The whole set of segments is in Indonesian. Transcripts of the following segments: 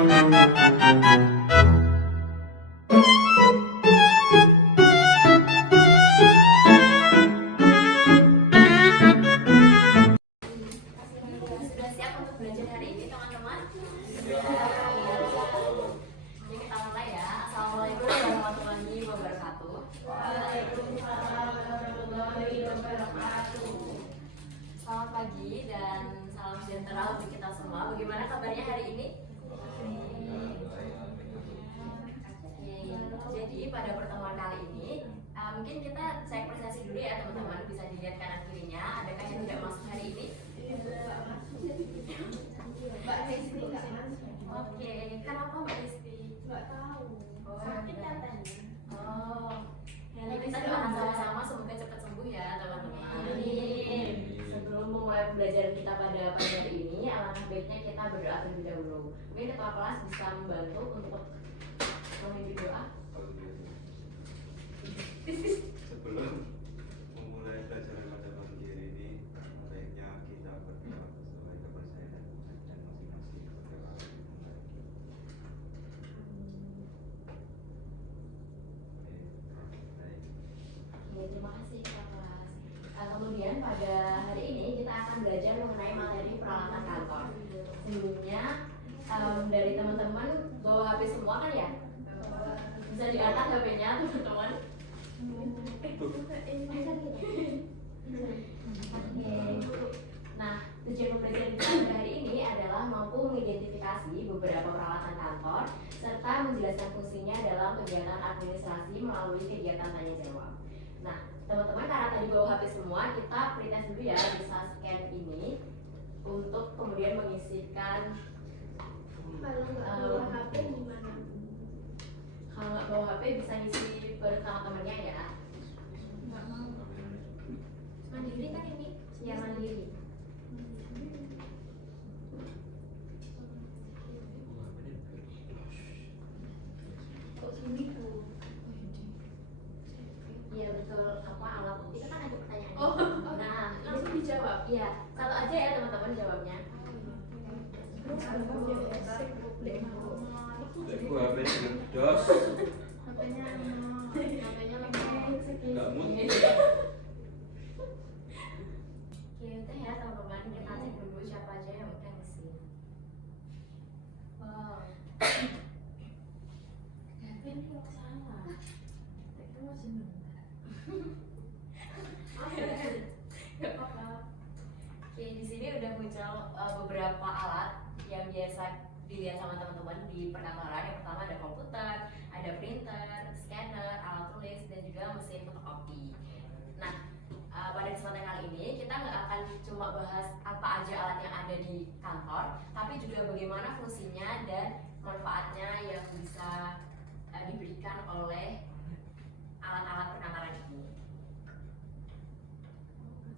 Sudah siap untuk belajar hari ini, teman-teman? Jadi kita mulai ya. Assalamualaikum warahmatullahi wabarakatuh. Selamat pagi dan salam sejahtera untuk kita semua. Bagaimana kabarnya hari ini? Jadi pada pertemuan kali ini mungkin kita cek presentasi dulu ya teman-teman. Bisa dilihat kanan kirinya. Adakah yang tidak masuk hari ini? Mbak Desti nggak masuk. Oke, kenapa Mbak Desti? Nggak tahu. Sakit katanya. Oh, ya, kita doakan sama-sama semoga cepat sembuh ya teman-teman. Amin. Sebelum memulai pembelajaran kita pada pagi hari ini, alangkah baiknya kita berdoa terlebih dahulu. Mungkin ketua kelas bisa membantu untuk memimpin doa. Sebelum memulai pelajaran pada pagi hari ini, baiknya kita berdoa sesuai kepercayaan dan masing-masing kepada Allah. Oke, terima kasih ketua kelas. Kemudian pada hari ini kita akan belajar mengenai materi peralatan kantor. Sebelumnya dari teman-teman bawa HP semua kan ya? Bisa diangkat HP-nya teman-teman. Oke. Nah, tujuan pembelajaran kita pada hari ini adalah mampu mengidentifikasi beberapa peralatan kantor serta menjelaskan fungsinya dalam kegiatan administrasi melalui kegiatan tanya jawab. Nah, teman-teman karena tadi bawa HP semua, kita pretest dulu ya, bisa scan ini untuk kemudian mengisikan. Kalau nggak bawa HP gimana? Kalau nggak bawa HP bisa ngisi teman-temannya ya. Nggak mau. Mandiri kan ini? Ya mandiri. Kok sini tuh? Iya betul, apa alat itu kan ada pertanyaan. Oh, nah langsung dijawab. Iya, satu aja ya teman-teman jawabnya. Terus apa biasa? Aku HP dos. HP-nya HP-nya lagi. Nggak mood. Oke, udah ya teman-teman, kita cek dulu siapa aja yang udah ngisi. Wow. HP ini kok salah? Itu masih Gak apa-apa. Oke, di sini udah muncul beberapa alat yang biasa dilihat sama teman-teman di perkantoran. Yang pertama ada komputer, ada printer, scanner, alat tulis, dan juga mesin fotokopi. Nah, pada kesempatan kali ini kita nggak akan cuma bahas apa aja alat yang ada di kantor, tapi juga bagaimana fungsinya dan manfaatnya yang bisa diberikan oleh alat-alat perkantoran ini.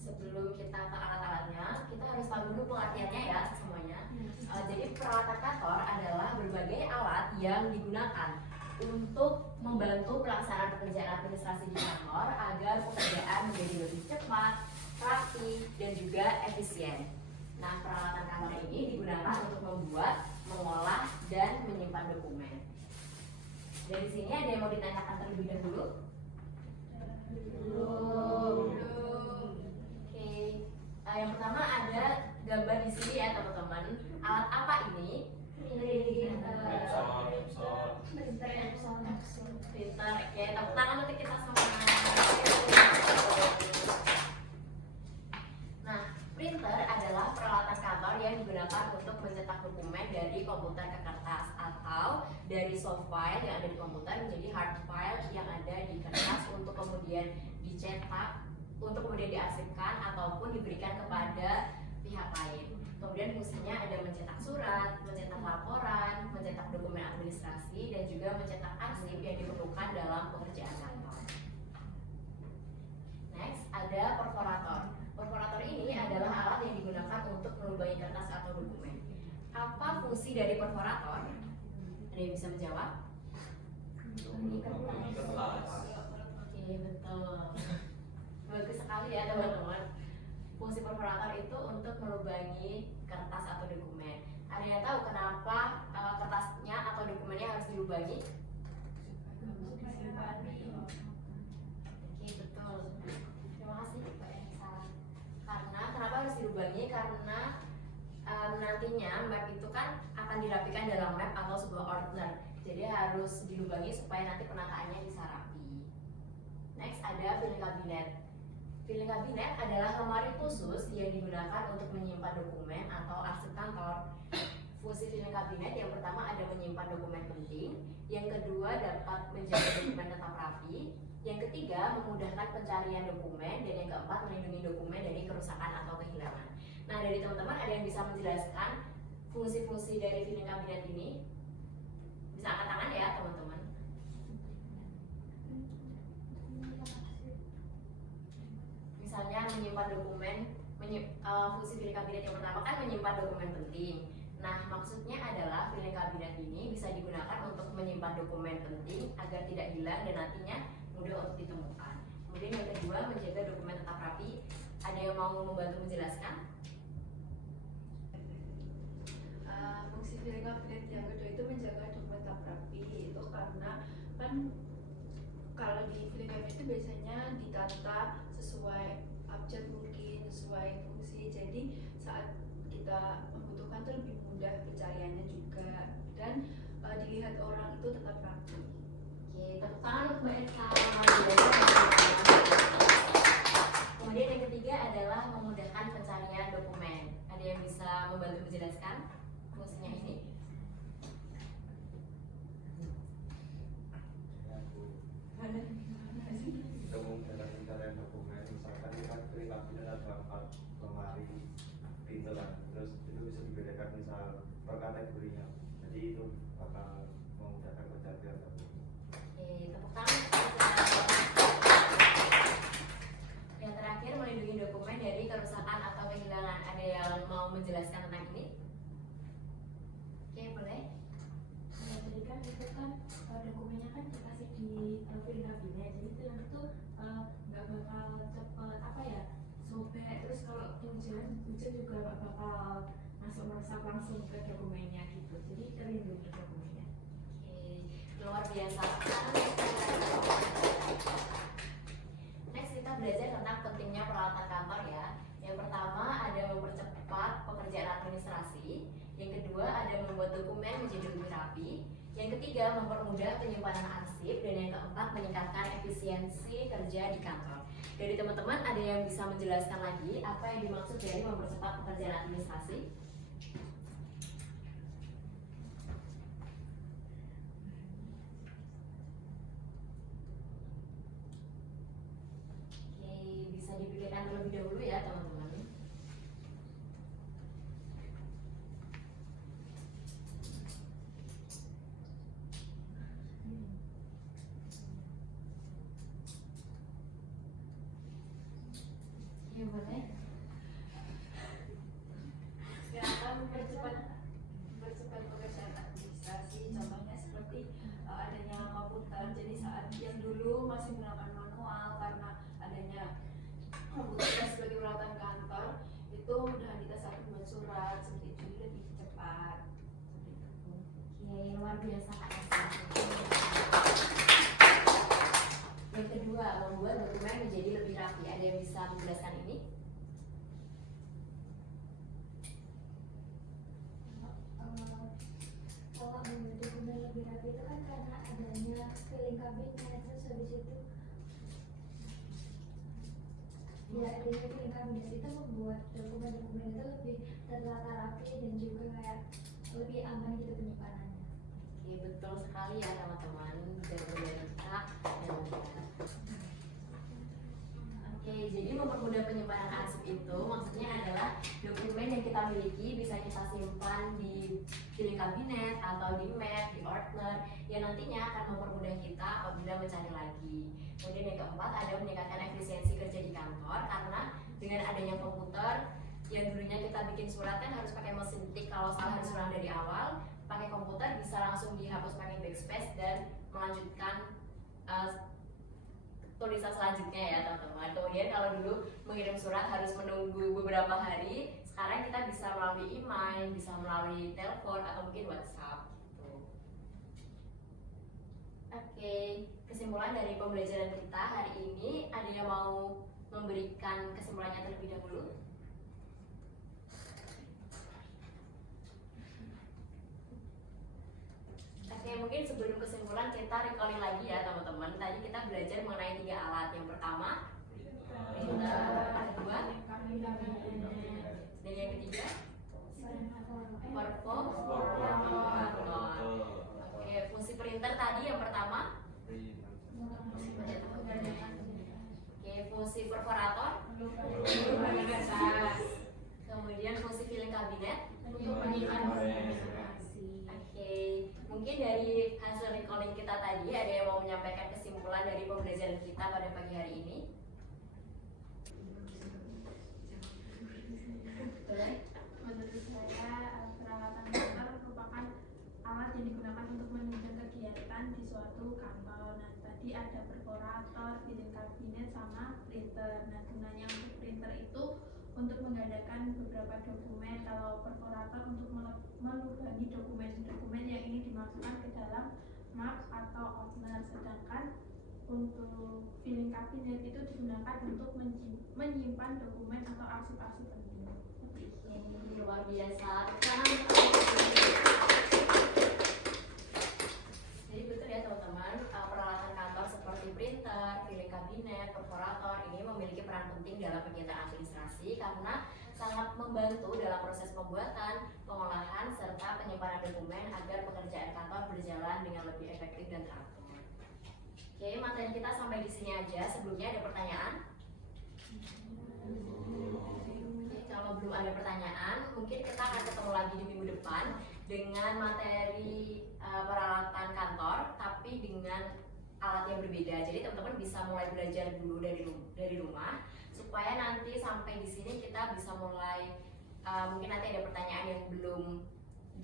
Sebelum kita ke alat-alatnya, kita harus tahu dulu pengertiannya ya semuanya. Jadi peralatan kantor adalah berbagai alat yang digunakan untuk membantu pelaksanaan pekerjaan administrasi di kantor agar pekerjaan menjadi lebih cepat, rapi, dan juga efisien. Nah, peralatan kantor ini digunakan untuk membuat, mengolah, dan menyimpan dokumen. Dari sini ada yang mau ditanyakan terlebih dahulu? Belum. Oke. Yang pertama ada gambar di sini ya teman-teman. Alat apa ini? Printer. Oke, tepuk tangan untuk kita semua. Nah, printer adalah peralatan kantor yang digunakan untuk mencetak dokumen dari komputer ke kertas atau dari soft file yang ada di komputer menjadi hard file yang ada di kertas untuk kemudian dicetak, untuk kemudian diarsipkan ataupun diberikan kepada pihak lain. Kemudian fungsinya ada mencetak surat, mencetak laporan, mencetak dokumen administrasi, dan juga mencetak arsip yang diperlukan dalam pekerjaan kantor. Next, ada perforator. Perforator ini adalah alat yang digunakan untuk melubangi kertas atau dokumen. Apa fungsi dari perforator? Ada yang bisa menjawab? Ini kertas. Oke, betul. Bagus sekali ya teman-teman. Fungsi perforator itu untuk melubangi kertas atau dokumen. Ada yang tahu kenapa kertas dilubangi? Supaya Oke, betul. Terima kasih Mbak Elsa. Karena kenapa harus dilubangi? Karena nantinya map itu kan akan dirapikan dalam map atau sebuah ordner. Jadi harus dilubangi supaya nanti penataannya bisa rapi. Next ada filing cabinet. Filing cabinet adalah lemari khusus yang digunakan untuk menyimpan dokumen atau arsip kantor. Fungsi filing cabinet yang pertama ada menyimpan dokumen penting, yang kedua dapat menjaga dokumen tetap rapi, yang ketiga memudahkan pencarian dokumen, dan yang keempat melindungi dokumen dari kerusakan atau kehilangan. Nah, dari teman-teman ada yang bisa menjelaskan fungsi-fungsi dari filing cabinet ini? Bisa angkat tangan ya teman-teman. Misalnya menyimpan dokumen, fungsi filing cabinet yang pertama kan menyimpan dokumen penting. Nah, maksudnya adalah filing cabinet ini bisa digunakan untuk menyimpan dokumen penting agar tidak hilang dan nantinya mudah untuk ditemukan. Kemudian yang kedua, menjaga dokumen tetap rapi. Ada yang mau membantu menjelaskan? fungsi filing cabinet yang kedua itu menjaga dokumen tetap rapi. Itu karena kan kalau di filing cabinet itu biasanya ditata sesuai abjad, mungkin sesuai fungsi. Jadi saat kita membutuhkan itu lebih mudah pencariannya juga, dan dilihat orang itu tetap rapi. Oke, tepuk tangan untuk Mbak Elsa. Kemudian yang ketiga adalah memudahkan pencarian dokumen. Ada yang bisa membantu menjelaskan fungsinya ini? Untuk memudahkan pencarian dokumen, misalkan kita filing cabinet ada 4 lemari printeran, terus itu bisa dibedakan misal per kategorinya, jadi itu bakal memudahkan pencarian dokumen. Oke, tepuk tangan. Yang terakhir, melindungi dokumen dari kerusakan atau kehilangan. Ada yang mau menjelaskan tentang ini? Oke, boleh. Nah, jadi kan itu kan dokumennya kan dikasih di filing cabinet, jadi film itu nggak bakal cepet apa ya, sobek. Terus kalau hujan juga nggak bakal meresap langsung ke dokumennya gitu, jadi terlindungi dokumennya. Oke, luar biasa. Next kita belajar tentang pentingnya peralatan kantor ya. Yang pertama ada mempercepat pekerjaan administrasi. Yang kedua ada membuat dokumen menjadi lebih rapi. Yang ketiga mempermudah penyimpanan arsip. Dan yang keempat meningkatkan efisiensi kerja di kantor. Dari teman-teman ada yang bisa menjelaskan lagi apa yang dimaksud dari mempercepat pekerjaan administrasi? Oke, bisa dipikirkan terlebih dahulu ya teman-teman. Ya boleh. Ya, akan mempercepat pekerjaan administrasi. Contohnya seperti adanya komputer. Jadi saat yang dulu masih menggunakan manual, karena adanya komputer sebagai peralatan kantor, itu mudah kita saat membuat surat seperti itu lebih cepat. Seperti itu. Oke, luar biasa Kak Elsa. Yang kedua, membuat dokumen menjadi lebih rapi. Ada yang bisa menjelaskan ini? Kalau membuat dokumen lebih rapi itu kan karena adanya filing cabinet, terus habis itu ya adanya filing cabinet itu membuat dokumen-dokumen itu lebih tertata rapi dan juga kayak lebih aman gitu penyimpanannya. Oke, betul sekali ya teman-teman. Benar-benar kita dan benar. Oke, jadi mempermudah penyimpanan arsip itu maksudnya adalah dokumen yang kita miliki bisa kita simpan di filing cabinet atau di map, di ordner yang nantinya akan mempermudah kita apabila mencari lagi. Kemudian yang keempat ada meningkatkan efisiensi kerja di kantor karena dengan adanya komputer yang dulunya kita bikin surat kan harus pakai mesin tik, kalau salah harus ulang dari awal. Pakai komputer bisa langsung dihapus pakai backspace dan melanjutkan tulisan selanjutnya ya teman-teman. Kemudian kalau dulu mengirim surat harus menunggu beberapa hari, sekarang kita bisa melalui email, bisa melalui telepon atau mungkin WhatsApp gitu. Oke, kesimpulan dari pembelajaran kita hari ini, ada yang mau memberikan kesimpulannya terlebih dahulu? Oke, mungkin sebelum kesimpulan kita recalling lagi ya teman-teman. Tadi kita belajar mengenai 3 alat. Yang pertama, printer. Yang kedua, dan yang ketiga, perforator. Oke, fungsi printer tadi yang pertama. Oke, fungsi perforator. Kemudian fungsi filling kabinet. Oke, mungkin dari hasil recalling kita tadi ada yang mau menyampaikan kesimpulan dari pembelajaran kita pada pagi hari ini? Boleh? Menurut saya, peralatan kantor merupakan alat yang digunakan untuk menunjang kegiatan di suatu kantor. Nah, tadi ada perforator, filling kabinet, sama printer. Nah, gunanya untuk printer itu untuk menggandakan beberapa dokumen. Kalau perforator untuk melubangi dokumen-dokumen yang ingin dimasukkan ke dalam map atau outline. Sedangkan untuk filling kabinet itu digunakan untuk menyimpan dokumen atau arsip-arsip penting. Luar biasa. Jadi betul ya teman-teman, peralatan kantor seperti printer, filling kabinet, perforator ini memiliki peran penting dalam kegiatan administrasi karena sangat membantu dalam proses pembuatan, pengolahan, serta penyimpanan dokumen agar pekerjaan kantor berjalan dengan lebih efektif dan teratur. Oke, materi kita sampai di sini aja. Sebelumnya ada pertanyaan? Oke, kalau belum ada pertanyaan, mungkin kita akan ketemu lagi di minggu depan dengan materi peralatan kantor, tapi dengan alat yang berbeda. Jadi teman-teman bisa mulai belajar dulu dari rumah, supaya nanti sampai di sini kita bisa mulai mungkin nanti ada pertanyaan yang belum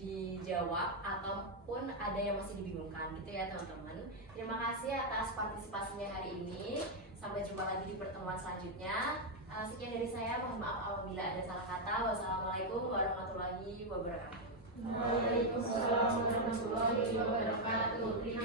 dijawab ataupun ada yang masih dibingungkan gitu ya teman-teman. Terima kasih atas partisipasinya hari ini. Sampai jumpa lagi di pertemuan selanjutnya. Sekian dari saya, mohon maaf apabila ada salah kata. Wassalamualaikum warahmatullahi wabarakatuh. Waalaikumsalam warahmatullahi wabarakatuh. Terima